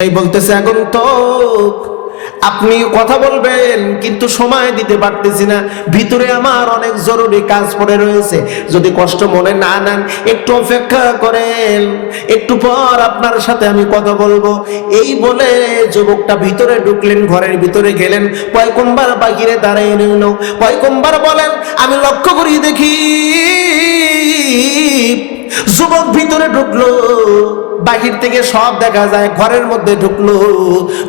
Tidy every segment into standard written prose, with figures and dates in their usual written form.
এই বলতেছে আগন্তুক, আপনি কথা বলবেন কিন্তু সময় দিতে পারতেছি না, ভিতরে আমার অনেক জরুরি কাজ পড়ে রয়েছে, যদি কষ্ট মনে না নেন একটু অপেক্ষা করেন, একটু পর আপনার সাথে আমি কথা বলবো। এই বলে যুবকটা ভিতরে ঢুকলেন, ঘরের ভিতরে গেলেন, পয়গম্বর বাহিরে দাঁড়িয়ে রইল। পয়গম্বর বলেন, আমি লক্ষ্য করি দেখি যুবক ভিতরে ঢুকলো, বাহির থেকে সব দেখা যায়, ঘরের মধ্যে ঢুকলো।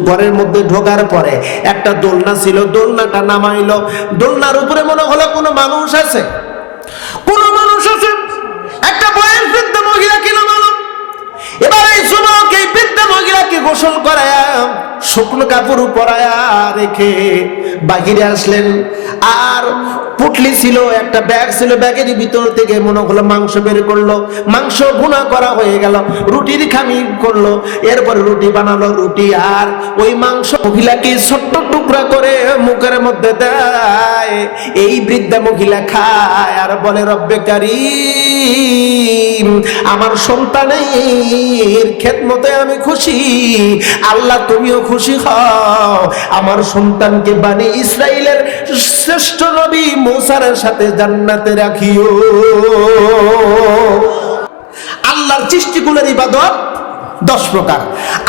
ঘরের মধ্যে ঢোকার পরে একটা দোলনা ছিল, দোলনাটা নামাইলো। দোলনার উপরে মনে হলো কোনো মানুষ আছে, কোনো মানুষ আছে, একটা বয়স বৃদ্ধ মহিলা কি নামালো। এবার এই যুবক এই বৃদ্ধ মহিলাকে গোসল করায়া শুকনো কাপড় পরায়া রেখে বাহিরে আসলেন। আর পুটলি ছিল, একটা ব্যাগ ছিল, ব্যাগের ভিতর থেকে মনে হলো মাংস বের করলো। মাংস ভুনা করা হয়ে গেল, রুটির খামি করলো, এরপরে রুটি বানালো। রুটি আর ওই মাংস মহিলাকে ছোট্ট টুকরা করে মুখের মধ্যে দেয়। এই বৃদ্ধা মহিলা খায় আর বলে, রব্বে কারীম, আমার সন্তানের খেদমতে আমি খুশি, আল্লাহ তুমিও খুশি হও, আমার সন্তানকে বনি ইসরাইলের শ্রেষ্ঠ নবী মুসার সাথে জান্নাতে রাখিও। আল্লাহর সৃষ্টিগুলোর ইবাদত 10 প্রকার।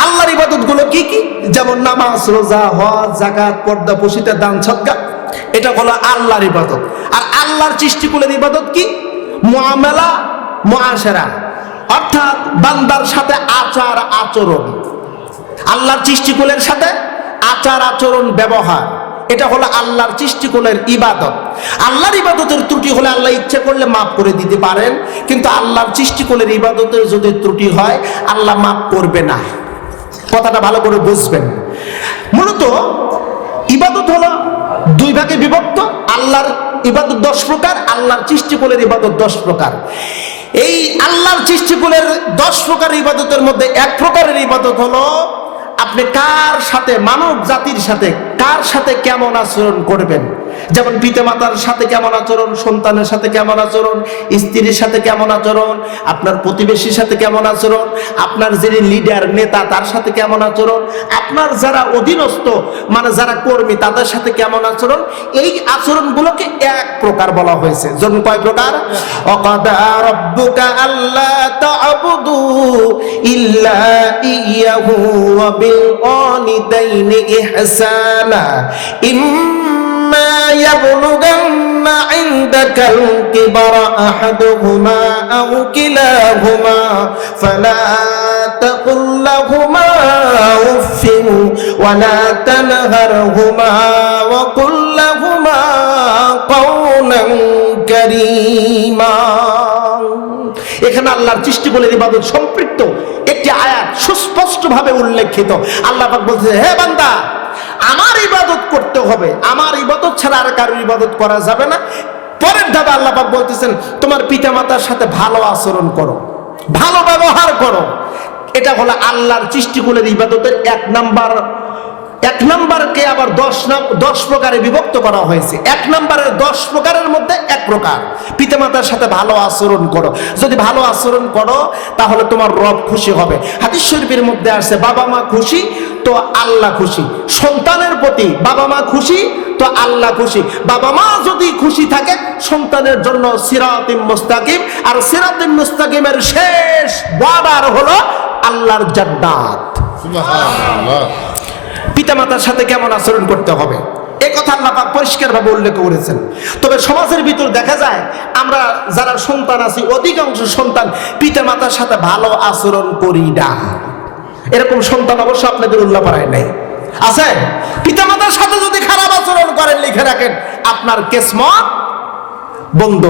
আল্লাহর ইবাদত গুলো কি কি? যেমন নামাজ, রোজা, হজ, যাকাত, পর্দা, প্রশিতা, দান, সদকা, এটা হলো আল্লাহর ইবাদত। আর আল্লাহর সৃষ্টিগুলোর ইবাদত কি? মুআমালা, মুআশারা, অর্থাৎ বান্দার সাথে আচার আচরণ। আল্লাহর সৃষ্টিকুলের সাথে আচার আচরণ ব্যবহার, এটা হলো আল্লাহর সৃষ্টিকুলের ইবাদত। আল্লাহর ইবাদতের ত্রুটি হলে আল্লাহ ইচ্ছে করলে মাফ করে দিতে পারেন, কিন্তু আল্লাহর সৃষ্টিকুলের ইবাদতের যদি ত্রুটি হয় আল্লাহ মাফ করবে না। কথাটা ভালো করে বুঝবেন। মূলত ইবাদত হলো 2 ভাগে বিভক্ত। আল্লাহর ইবাদত 10 প্রকার, আল্লাহর সৃষ্টিকুলের ইবাদত 10 প্রকার। এই আল্লাহর সৃষ্টিকুলের 10 প্রকার ইবাদতের মধ্যে 1 প্রকারের ইবাদত হলো আপনি কার সাথে, মানব জাতির সাথে কার সাথে কেমন আচরণ করবেন। যেমন পিতামাতার সাথে কেমন আচরণ, সন্তানের সাথে কেমন আচরণ, স্ত্রীর সাথে কেমন আচরণ, আপনার প্রতিবেশীর সাথে কেমন আচরণ, আপনার যিনি লিডার নেতা তার সাথে কেমন আচরণ, আপনার যারা অধীনস্থ মানে যারা কর্মী তাদের সাথে কেমন আচরণ। এই আচরণগুলোকে 1 প্রকার বলা হয়েছে। যেমন কয় প্রকার? ওয়াকাদা রাব্বুকা আল্লা তা'বুদু ইল্লা ইয়াহু ওয়া বিল ওয়ালিদাইনি ইহসানা ইম্মা ইয়াবলুগান্না ইনদাকাল কিবারা আহাদুহুমা আও কিলাহুমা ফালা তাকুল লাহুমা উফফিন ওয়া লা তানহারহুমা ওয়া কুল লাহুমা কাওলান কারীমা। এখানে আল্লাহর সৃষ্টিকুলের ইবাদত সম্পৃক্ত একটি আয়াত সুস্পষ্ট ভাবে উল্লেখিত। আল্লাহ পাক বলছে, হে বান্দা, আমার ইবাদত করতে হবে, আমার ইবাদত ছাড়া আর কারোর ইবাদত করা যাবে না। পরের ধাপে আল্লাহ পাক বলতেছেন, তোমার পিতামাতার সাথে ভালো আচরণ করো, ভালো ব্যবহার করো। এটা হলো আল্লাহর সৃষ্টিকুলের ইবাদতের 1 নাম্বার। 1 নাম্বারকে আবার 10 প্রকারে বিভক্ত করা হয়েছে। 1 নাম্বারের 10 প্রকারের মধ্যে 1 প্রকার, পিতামাতার সাথে ভালো আচরণ করো। যদি ভালো আচরণ করো তাহলে তোমার রব খুশি হবে। হাদিস শরীফের মধ্যে আসছে, বাবা মা খুশি তো আল্লাহ খুশি। সন্তানের প্রতি বাবা মা খুশি তো আল্লাহ খুশি। বাবা মা যদি খুশি থাকে সন্তানের জন্য সিরাতুল মুস্তাকিম, আর সিরাতুল মুস্তাকিমের শেষ বর্ডার হলো আল্লাহর জান্নাত। সুবহানাল্লাহ। পিতামাতার সাথে কেমন আচরণ করতে হবে এই কথা আল্লাহ পাক পরিষ্কার ভাবে উল্লেখ করেছেন। তবে সমাজের ভিতর দেখা যায় আমরা যারা সন্তান আছি, অধিকাংশ সন্তান পিতামাতার সাথে ভালো আচরণ করি না। এরকম সন্তান অবশ্য আপনাদের উল্লাপাড়ায় নাই, আছে? পিতামাতার সাথে যদি খারাপ আচরণ করেন, লিখে রাখেন আপনার কিসমত বন্ধ।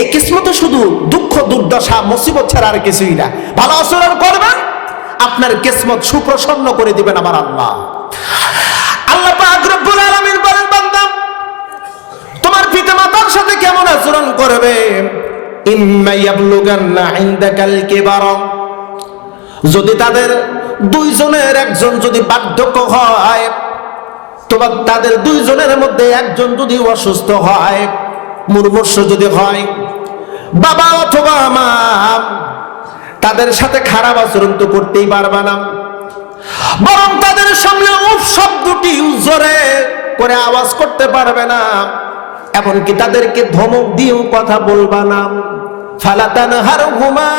এই কিসমতে শুধু দুঃখ, দুর্দশা, মুসিবত ছাড়া আর কিছুই না। ভালো আচরণ করবেন, আপনার কিসমত সুপ্রসন্ন করে দিবেন আমার আল্লাহ। আল্লাহ পাক রব্বুল আলামিন বলেন, বান্দা তোমার পিতামাতার সাথে কেমন আচরণ করবে? ইম্মা ইয়াবলুগান্না ইনদাকাল কিবারা, যদি তাদের 2 জনের একজন যদি বার্ধক্য হয়, তোমার তাদের 2 জনের মধ্যে একজন যদি অসুস্থ হয়, মুমূর্ষু যদি হয়, বাবা অথবা মা, তাদের সাথে খারাপ আচরণ তো করতেই পারবা না। বরং তাদের সামনে উফ শব্দটি জোরে করে আওয়াজ করতে পারবে না, এমনকি তাদেরকে ধমক দিয়েও কথা বলবা না। ফালা তানহারহুমা,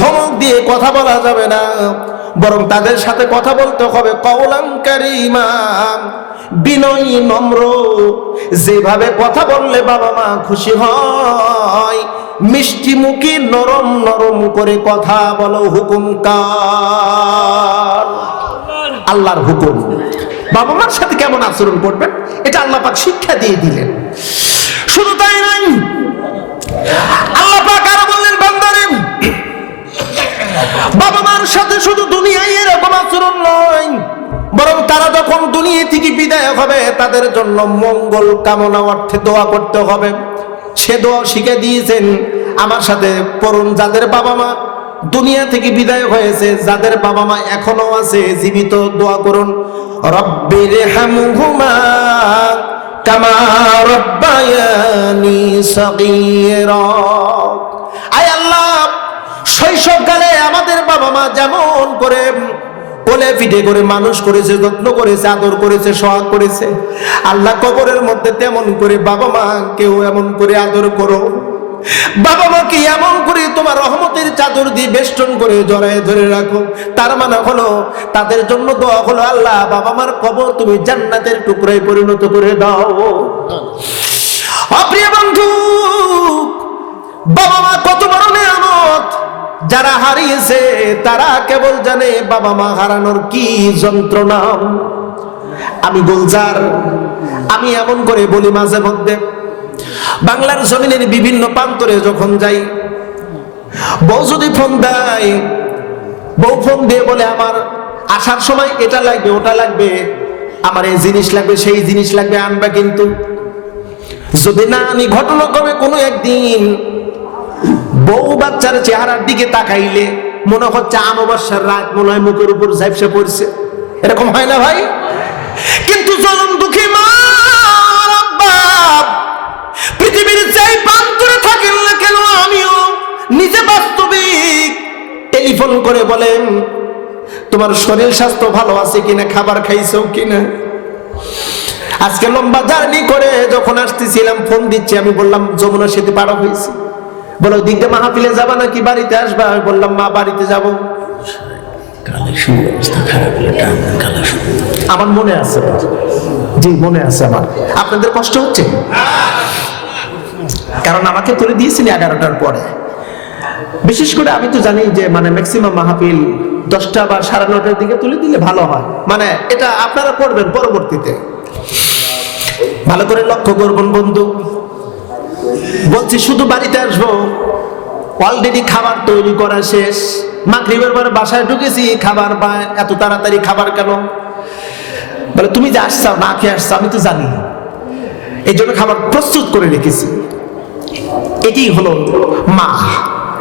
ধমক দিয়ে কথা বলা যাবে না, বরং তাদের সাথে কথা বলতে হবে কওলান কারীমা, বিনয়ী নম্র। যেভাবে কথা বললে বাবা মা খুশি হয়, মিষ্টি মুখে নরম নরম করে কথা বলো। হুকুম কার? আল্লাহর হুকুম। বাবা মার সাথে কেমন আচরণ করবেন এটা আল্লাহ পাক শিক্ষা দিয়ে দিলেন। শুধু তাই নয়, আল্লাহ পাক আরো বললেন, বান্দারে বাবা মার সাথে শুধু দুনিয়ায় এরকম আচরণ নয়, বরং তারা যখন দুনিয়া থেকে বিদায় হবে তাদের জন্য মঙ্গল কামনা অর্থে দোয়া করতে হবে। সে দোয়া শিখে দিয়েছেন, আমার সাথে পড়ুন। যাদের বাবা মা দুনিয়া থেকে বিদায় হয়েছে, যাদের বাবা মা এখনো আছে জীবিত, দোয়া করুন, রব্বির হামহুমা কামা রব্বায়ানি সগীরা। আয় আল্লাহ, শৈশবকালে আমাদের বাবা মা যেমন করে কোলে পিঠে করে মানুষ করেছে, যত্ন করেছে, আদর করেছে, সোহাগ করেছে, আল্লাহ কবরের মধ্যে তেমন করে বাবা মা কেউ এমন করে আদর করো। বাবা মাকে এমন করে তোমার রহমতের চাদর দিয়ে বেষ্টন করে জড়ায় ধরে রাখো। তার মানে হলো তাদের জন্য দোয়া হলো, আল্লাহ বাবা মার কবর তুমি জান্নাতের টুকরায় পরিণত করে দাও। প্রিয় বন্ধু, বাবা মা কত বড় নিয়ামত। যারা হারিয়েছে তারা কেবল জানে বাবা মা হারানোর কি যন্ত্রণা। আমি গুলজার, আমি এমন করে বলি মাঝে মধ্যে, বাংলার জমিনের বিভিন্ন প্রান্তরে যখন যাই, বউ যদি ফোন দেয়, বউ ফোন দিয়ে বলে আমার আসার সময় এটা লাগবে, ওটা লাগবে, আমার এই জিনিস লাগবে, সেই জিনিস লাগবে, আনবা কিন্তু। যদি না আনি, ঘটনাক্রমে কোনো একদিন বউ বাচ্চার চেহারার দিকে তাকাইলে মনে হচ্ছে অমাবস্যার রাত মনে হয় মুখের উপর ঝাপসা পড়ছে। এরকম হয় না ভাই? কিন্তু জনম দুঃখী মা পৃথিবীর যেই প্রান্তরে থাকেন না কেন, আমিও নিজে বাস্তবিক টেলিফোন করে বলেন তোমার শরীর স্বাস্থ্য ভালো আছে কিনা, খাবার খাইছো কিনা। আজকে লম্বা জার্নি করে যখন আসতেছিলাম ফোন দিচ্ছি, আমি বললাম যমুনা সেতু পার হয়েছি। বলো দিকটা মাহফিলে যাবা নাকি বাড়িতে আসবা? আমি বললাম মা বাড়িতে যাবো। আমার মনে আছে, জি মনে আছে আমার। আপনাদের কষ্ট হচ্ছে? কারণ আমাকে তুলে দিয়েছিলেন 11টার পরে। বিশেষ করে আমি তো জানি যে মানে ম্যাক্সিমাম মাহফিল 10টা বা 9:30টার দিকে তুলে দিলে ভালো হয়। মানে এটা আপনারা পড়বেন পরবর্তীতে, ভালো করে লক্ষ্য করবেন বন্ধু। বলছি শুধু বাড়িতে আসবো, অলরেডি খাবার তৈরি করা শেষ। মাগরিবের পরে বাসায় ঢুকেছি, খাবার বা এত তাড়াতাড়ি খাবার কেন? বলে তুমি যে আসছো না খেয়ে আসছো, আমি তো জানি, এই জন্য খাবার প্রস্তুত করে রেখেছি। এটি হলো মা,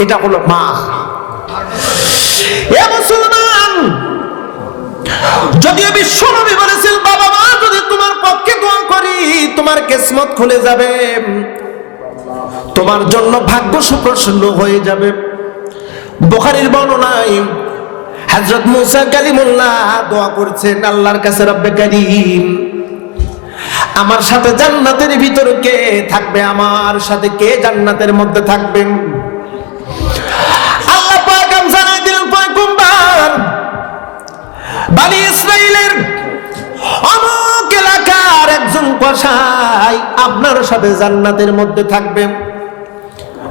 এটা হলো মা। এ মুসলমান, যদিও বিশ্বনবী বলেছেন বাবা মা যদি তোমার পক্ষে দোয়া করি তোমার কিসমত খুলে যাবে, তোমার জন্য ভাগ্য সুপ্রসন্ন হয়ে যাবে। বুখারীর বর্ণনায় হযরত মুসা কালিমুল্লাহ দোয়া করছেন আল্লাহর কাছে, রব্বে কারীম আমার সাথে জান্নাতের ভিতরে কে থাকবে, আমার সাথে কে জান্নাতের মধ্যে থাকবেন? আল্লাহ পাক জানাই দিলেন পয়গম্বর, বনি ইসরাইলের অমুক এলাকার একজন কসাই আপনার সাথে জান্নাতের মধ্যে থাকবে।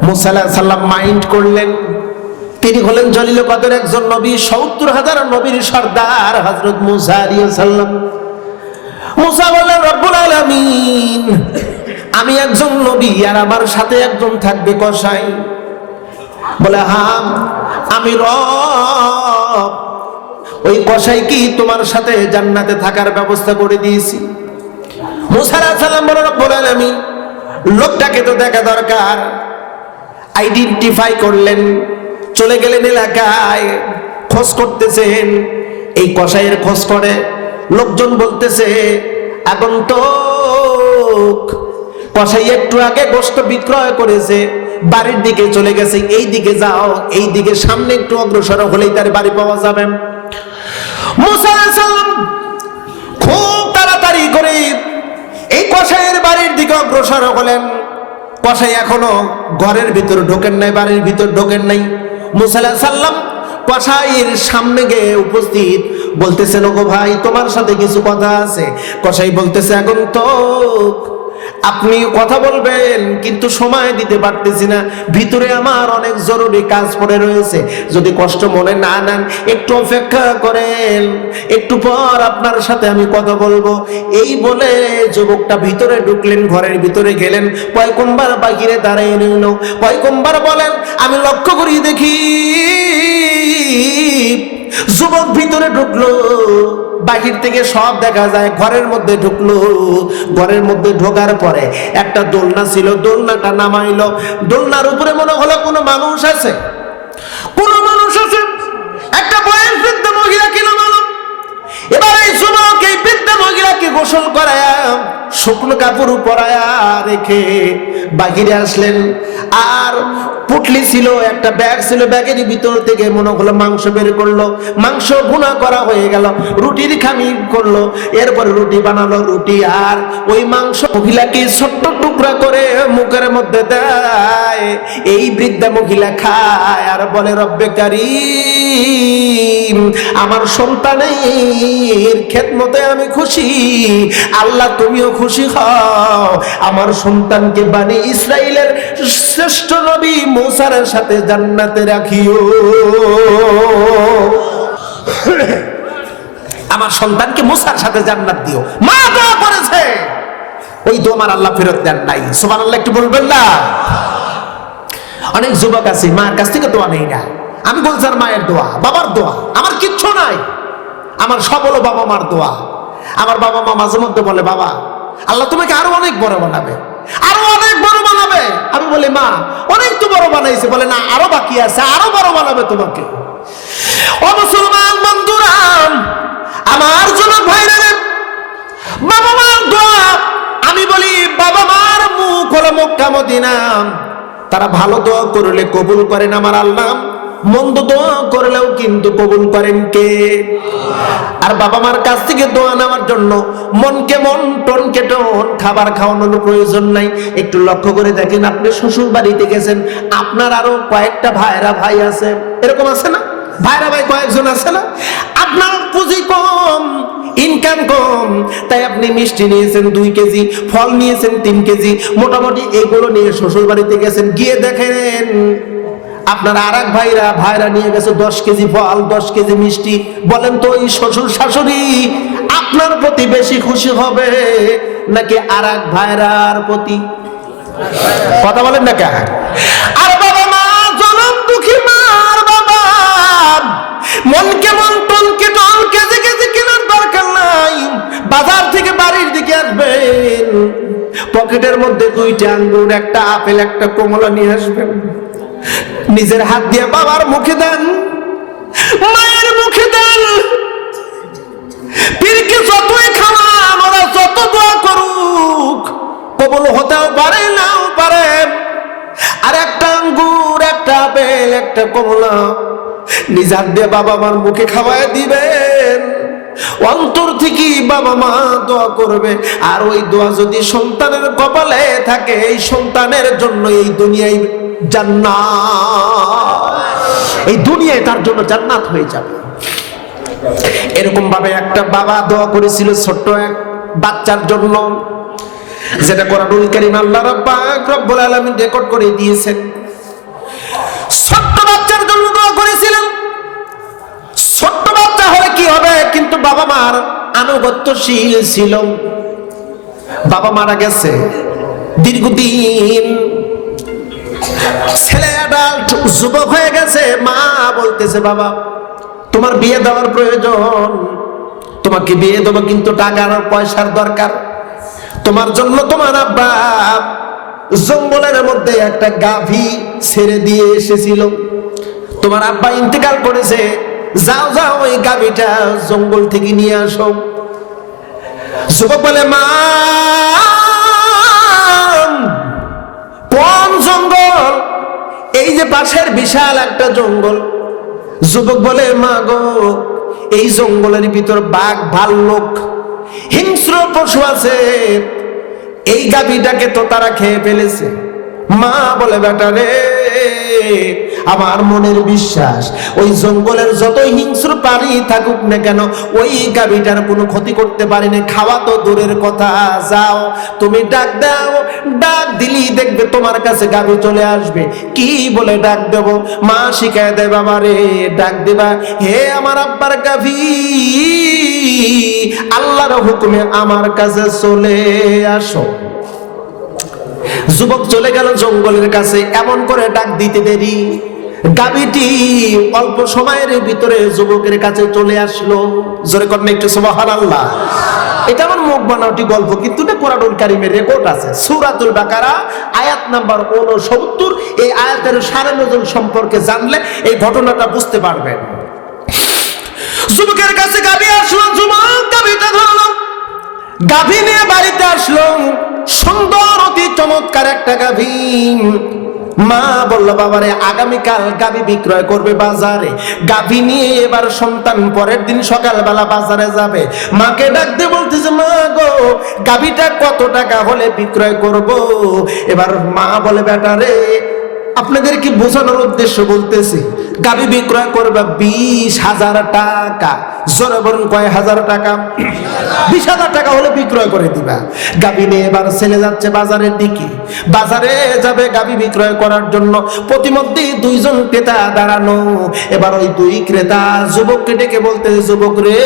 মুসা আলাইহিস সালাম মাইন্ড করলেন, তিনি হলেন জলিল কদর একজন নবী, 70,000 নবীর সর্দার হযরত মুসা আলাইহিস সালাম। মুসা বললেন রব্বুল আলামিন, আমি একজন নবী আর আমার সাথে একজন থাকবে কসাই। বলে হ্যাঁ আমি রব, ওই কসাই কি তোমার সাথে জান্নাতে থাকার ব্যবস্থা করে দিয়েছি। মুসা আলাইহিস সালাম বলে রব্বুল আলামিন, লোকটাকে তো দেখা দরকার। আইডেন্টিফাই করলেন, চলে গেলেন এলাকায়, খোঁজ করতেছেন। এই কসাইয়ের খোঁজ করে লোকজন বলতেছে আগন্তুক, কসাই একটু আগে গোশত বিক্রয় করেছে, বাড়ির দিকে চলে গেছে, এই দিকে যাও, এই দিকে সামনে একটু অগ্রসর হলেই তার বাড়ি পাওয়া যাবে। মুসা আলাইহিস সালাম খুব তাড়াতাড়ি করে এই কসাইয়ের বাড়ির দিকে অগ্রসর হলেন। কসাই এখনো ঘরের ভিতর ঢোকেন নাই, বাড়ির ভিতর ঢোকেন নাই। মুসা আলাইহিস সালাম কসাইয়ের সামনে গিয়ে উপস্থিত, বলতেছেন, ওগো ভাই, তোমার সাথে কিছু কথা আছে। কসাই বলতেছে, আগন্তুক, আপনি কথা বলবেন, কিন্তু সময় দিতে পারতেছি না, ভিতরে আমার অনেক জরুরি কাজ পড়ে রয়েছে, যদি কষ্ট মনে না নেন একটু অপেক্ষা করেন, একটু পর আপনার সাথে আমি কথা বলবো। এই বলে যুবকটা ভিতরে ঢুকলেন, ঘরের ভিতরে গেলেন। পয়গম্বর বাহিরে দাঁড়িয়ে রইল। পয়গম্বর বলেন, আমি লক্ষ্য করি দেখি যুবক ভিতরে ঢুকলো, বাহির থেকে সব দেখা যায়, ঘরের মধ্যে ঢুকলো। ঘরের মধ্যে ঢোকার পরে একটা দোলনা ছিল, দোলনাটা নামাইলো। দোলনার উপরে মনে হলো কোনো মানুষ আছে, কোনো মানুষ আছে। একটা বয়স বৃদ্ধ মহিলাকে নামালো। এবার এই যুবক এই বৃদ্ধ মহিলাকে গোসল করায়া, শুকনো কাপড় পরায়া রেখে বাহিরে আসলেন। আর পুটলি ছিল, একটা ব্যাগ ছিল, ব্যাগের ভিতর থেকে মনে হলো মাংস বের করলো। মাংস ভুনা করা হয়ে গেল, রুটির খামির করলো, এরপর রুটি বানালো। রুটি আর ওই মাংস মহিলাকে ছোট্ট টুকরা করে মুখের মধ্যে দেয়। এই বৃদ্ধা মহিলা খায় আর বলে, রব্বে কারীম, আমার সন্তানের খেদমতে আমি খুশি, আল্লাহ তুমিও খুশি হও, আমার সন্তানকে বনি ইসরাইলের শ্রেষ্ঠ নবী মুসার সাথে জান্নাতে রাখিও, আমার সন্তানকে মুসার সাথে জান্নাত দিও। মা দোয়া করেছে, ওই দোয়া আমার আল্লাহ ফেরত দেন নাই। সুবহানাল্লাহ একটু বলবেন না? অনেক যুবক আছে মায়ের কাছ থেকে দোয়া নেই না। আমি বলছি আর মায়ের দোয়া, বাবার দোয়া, আমার কিচ্ছু নাই, আমার সব হলো বাবা মার দোয়া। আমার বাবা মা মাঝে মধ্যে বলে, বাবা আল্লাহ তোমাকে আরো অনেক বড় বানাবে, আরো অনেক বড় বানাবে। আমি বলি, মা অনেক তো বড় বানাইছে। বলে, না, আরো বাকি আছে, আরো বড় বানাবে তোমাকে। ও মুসলমান বন্ধুরা, আমার যুবক ভাইরা, বাবা মার দোয়া, আমি বলি বাবা মার মুখ হলো মক্কা মদিনা। তারা ভালো দোয়া করলে কবুল করেন আমার আল্লাহ, মন্দ দোয়া করলেও কিন্তু কবুল করেন কে? আর বাবা মার কাছ থেকে দোয়া নেওয়ার জন্য মনকে মন, টনকে টন, খাবার খাওয়ানোর প্রয়োজন নাই। একটু লক্ষ্য করে দেখেন, আপনি শ্বশুর বাড়িতে গেছেন, আপনার আরো কয়েকটা ভাইরা ভাই আছে, এরকম আছে না? ভাইরা ভাই কয়েকজন আছে না? আপনার পুঁজি কম, ইনকাম কম, তাই আপনি মিষ্টি নিয়েছেন 2 কেজি, ফল নিয়েছেন 3 কেজি, মোটামুটি এগুলো নিয়ে শ্বশুর বাড়িতে গেছেন। গিয়ে দেখেন আপনার আর এক ভাইরা নিয়ে গেছে 10 কেজি ফল, 10 কেজি মিষ্টি। বলেন তো, এই শ্বশুর শাশুড়ি আপনার প্রতি বেশি খুশি হবে নাকি আর এক ভাইরার প্রতি? কথা বলেন না কেন? আর বাবা মা, জনম দুঃখী মার বাবা, মন কেমন, টন কেটন, কেজি কেজি কেনার দরকার নাই। বাজার থেকে বাড়ির দিকে আসবেন, পকেটের মধ্যে 2টা আঙ্গুর, একটা আপেল, একটা কমলা নিয়ে আসবেন। নিজের হাত দিয়ে বাবার মুখে দেন, মায়ের মুখে দেন। পীরকে যতই খাওয়ান, ওরা যত দোয়া করুক, কবুল হতেও পারে, নাও পারে। আর একটা আঙ্গুর, একটা আপেল, একটা কমলা নিজ হাত দিয়ে বাবা মার মুখে খাওয়ায় দিবেন। অন্তর থেকে বাবা মা দোয়া করবে, আর ওই দোয়া যদি সন্তানের কপালে থাকে, এই সন্তানের জন্য এই দুনিয়ায় জান্নাত, এই দুনিয়ায় তার জন্য জান্নাত হয়ে যাবে। এরকম ভাবে একটা বাবা দোয়া করেছিল ছোট্ট এক বাচ্চার জন্য, যেটা কোরআনুল কারীম আল্লাহ রব্বুল আলামিন রেকর্ড করে দিয়েছেন। ছোট্ট বাচ্চার জন্য দোয়া করেছিলেন। ছোট্ট বাচ্চা হলে কি হবে, কিন্তু বাবা মার আনুগত্যশীল ছিল। বাবা মারা গেছে দীর্ঘদিন, ছেলে অ্যাডাল্ট, যুবক হয়ে গেছে। মা বলতেছে, বাবা তোমার বিয়ে দেওয়ার প্রয়োজন, তোমাকে বিয়ে দেবো, কিন্তু টাকার পয়সার দরকার। তোমার জন্য তোমার আব্বা জঙ্গলের মধ্যে একটা গাভী ছেড়ে দিয়ে এসেছিল। তোমার আব্বা ইন্তেকাল করেছে, যাও যাও ওই গাভীটা জঙ্গল থেকে নিয়ে আসো। যুবক বলে, মা কোন জঙ্গল? এই যে পাশের বিশাল একটা জঙ্গল। যুবক বলে, মা গো, এই জঙ্গলের ভিতর বাঘ ভাল্লুক হিংস্র পশু আছে, এই গাভীটাকে তো তারা খেয়ে ফেলেছে। মা বলে বেটা রে, আমার মনের বিশ্বাস ওই জঙ্গলের যতই হিংস্র প্রাণী থাকুক না কেন ওই গাভীটার কোনো ক্ষতি করতে পারেনি, খাওয়া তো দূরের কথা। যাও তুমি ডাক দাও, ডাক দিলি দেখবে তোমার কাছে গাভী চলে আসবে। কি বলে ডাক দেব? মা শিখায় দেয় বাবা রে, ডাক দিবা, হে আমার আব্বার গাভী, আল্লাহর হুকুমে আমার কাছে চলে আসো। যুবক চলে গেল জঙ্গলের কাছে, এমন করে ডাক দিতে দেরি গাভীটি অল্প সময়ের ভিতরে যুবকের কাছে চলে আসলো। জোরে করেন একটু সুবহানাল্লাহ। এটা আমার মুখ বানাওটি গল্প, কিন্তু এটা কোরআনুল কারীমের রেকর্ড আছে। সূরাতুল বাকারা আয়াত নাম্বার 69। এই আয়াতের সারে নজুল সম্পর্কে জানলে এই ঘটনাটা বুঝতে পারবেন। যুবকের কাছে গাভী আসলো, যুবক গাভীটা ধরলো, গাভী নিয়ে বাড়িতে আসলো। সুন্দর অতি চমৎকার একটা গাভী। মা বলল বাবারে, আগামীকাল গাভী বিক্রয় করবে বাজারে। গাভী নিয়ে এবার সন্তান পরের দিন সকালবেলা বাজারে যাবে। মাকে ডাক দিয়ে বলতেছে, মা গো, গাভীটা কত টাকা হলে বিক্রয় করব? এবার মা বলে বেটা রে, আপনাদের কি বোঝানোর উদ্দেশ্য বলতেছি, গাভী বিক্রয় করবে 20,000 টাকা। জোরে বলুন কয় হাজার টাকা? 20,000 টাকা হলে বিক্রয় করে দিবা। গাভী নিয়ে এবার ছেলে যাচ্ছে বাজারের দিকে। বাজারে যাবে গাভী বিক্রয় করার জন্য। প্রতিমধ্যে দুইজন ক্রেতা দাঁড়ানো। এবার ওই দুই ক্রেতা যুবককে ডেকে বলতে, যুবক রে,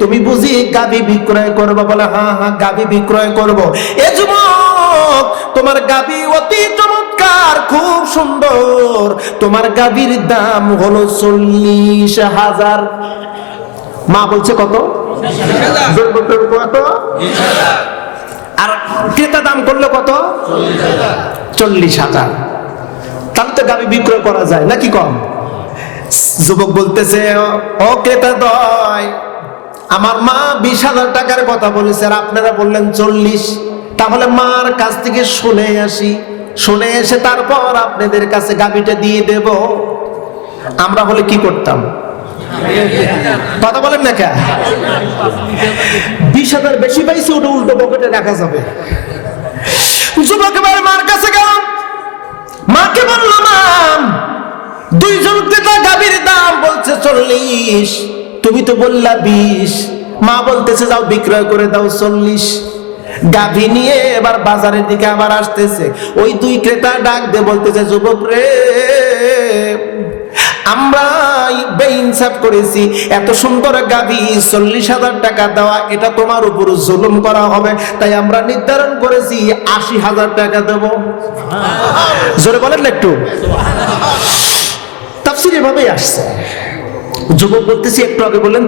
তুমি বুঝি গাভী বিক্রয় করবে? বলে হ্যাঁ হ্যাঁ, গাভী বিক্রয় করব। এ যুবক, তোমার গাভী অতি চমৎকার, খুব সুন্দর, তোমার গাভীর দাম হলো 40,000। মা বলছে কত? কত? আর ক্রেতা দাম করলো কত? 40,000। তাহলে তো গাভী বিক্রয় করা যায় নাকি কম? যুবক বলতেছে, ও ক্রেতা দয়, আমার মা 20,000 টাকার কথা বলেছে, আর আপনারা বললেন 40। তাহলে মার কাছ থেকে শুনে আসি, শুনে এসে তারপর আপনাদের কাছে গাভীটা দিয়ে দেব। আমরা হলে কি করতাম? কথা বলেন না কে? 20,000 বেশি পাইছে, ওটা উল্টো পকেটে রাখা যাবে। যুবক এবার মার কাছে গেল, মাকে বলল, মা, দুইজন ক্রেতা গাভীর দাম বলছে 40, তুমি তো বললা 20। মা বলতেছে যাও বিক্রয় করে দাও 40। গাভী নিয়ে এবার বাজারের দিকে আবার আসতেছে। ওই দুই ক্রেতা ডাক দিয়ে বলতেছে, যুবক রে, আমরা বেইনসাফ করেছি, এত সুন্দর গাভী 40,000 টাকা দেওয়া এটা তোমার উপর জুলুম করা হবে, তাই আমরা নির্ধারণ করেছি 80,000 টাকা দেব। জোরে বলেন না একটু? তাফসীর এভাবেই আসছে। যুবক বলতেছি, একটু আগে বললেন